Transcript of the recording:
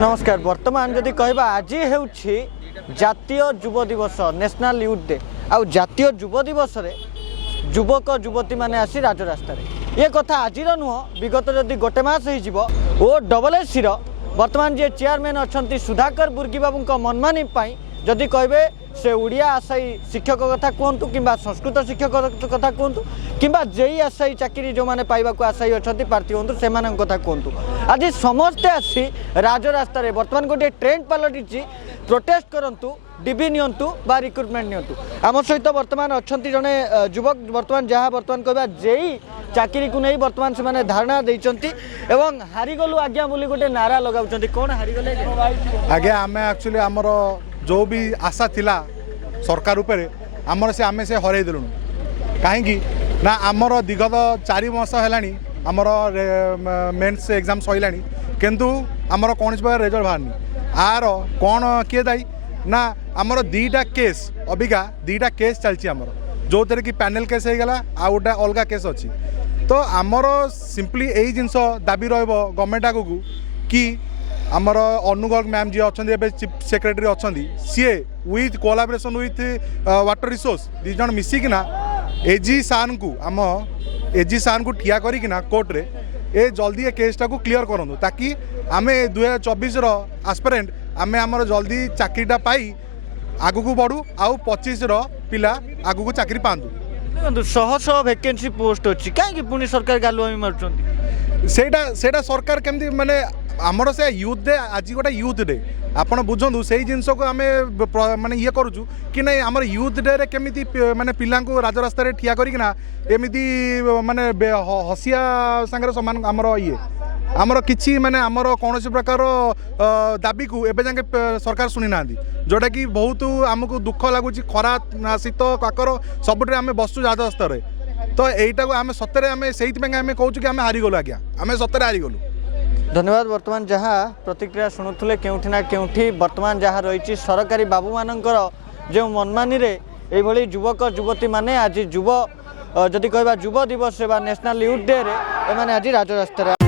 नमस्कार। वर्तमान जदि कहबा आज हेउछि जातीय युव दिवस नेशनल यूथ डे आउ जातीय युव दिवस रे युवक युवती माने आसी राजरास्ता रे ये कथा आज नुह विगत जदि गोटे मास हो ओ डबलएससी वर्तमान जे चेयरमैन अच्छा सुधाकर बुर्गी बाबू मनमानी जदि कहबे से उड़िया आशायी शिक्षक कथा कहतु कि संस्कृत शिक्षक कथा कहतु कि जेई आशायी चाकरी जो मैंने पाइबा आशायी अच्छा प्रार्थी हूँ से कथा कहतु आज समस्ते आसी राजरास्ता रे वर्तमान गोटे ट्रेंड पलटि प्रोटेस्ट करंतु डिबी नियंतु बा रिक्रुटमेंट नियंतु आम सहित वर्तमान अच्छा जड़े युवक वर्तमान जहाँ वर्तमान कहबा जेई चाकरी को नहीं वर्तमान से माने धारणा देइचंती एवं हारिगलु आज्ञा बोली गोटे नारा लगाउचंती कोन हारिगले आज्ञा आमे एक्चुअली हमर जो भी आशा थिला सरकार उपरे आमर से आमे से हरै देलु कहीं ना आमर दिगत 4 मास हेलानी आमर मेंस एग्जाम सइलानी किंतु आमर कौन रिजल्ट बाहरनी आर कौन किए दायी ना आमर दीटा केस अबिका दीटा केस चलची आमर जो थे कि पैनल केस हो गला आ गोटे अलग केस अच्छी तो आमर सिंपली यही जिनस दाबी रहिबो गवर्नमेंट आगु कि आमर अनुगर्ग मैम जी अच्छा चीफ सेक्रेटरी अच्छा सी with collaboration with water resource दी जन मिसिकिना एजी सान को आम एजी सान को ठिया करिकिना कोर्ट रे ए जल्दी ए केसटा को क्लियर करूँ ताकि आमे 2024 आस्पिरेंट आमे आमर जल्दी चाकरीटा पाई आगु को बढ़ू आउ 25 पिला आगु को चाकरी पातु शह शह वैकेंसी पोस्ट अच्छी कहीं पुणी सरकार गालुआमी मार्च सेटा सरकार केमती माने आमर से यूथ डे आज गोटे यूथ डे आपड़ बुझु से जिनस को आम माने ये करूँ कि नहीं आमर यूथ डे रे केमिति माने पिला राजरास्ता रे ठिया करिकिना एमिति माने हसिया संगे समान आमर ये आमर किछि माने आमर कौन प्रकार दाबी को एबे जाके सरकार शुणी ना जोटा कि बहुत आमको दुख लगुच खरा शीत काकर सबुठ आम बसु राजरास्ता रे तो यहीटा को आम सतरे आम से कहूँ कि आम हारीगलु आज्ञा आम सतरे हारीगलु। धन्यवाद। वर्तमान जहाँ प्रतिक्रिया शुणुले केउठी ना केउठी वर्तमान जहाँ रही सरकारी बाबू मानकर जो मनमानी रे एभली युवक युवती माने आज युव जदि कहबा युव दिवस नेशनल यूथ डे रे एमाने आज राजरास्ता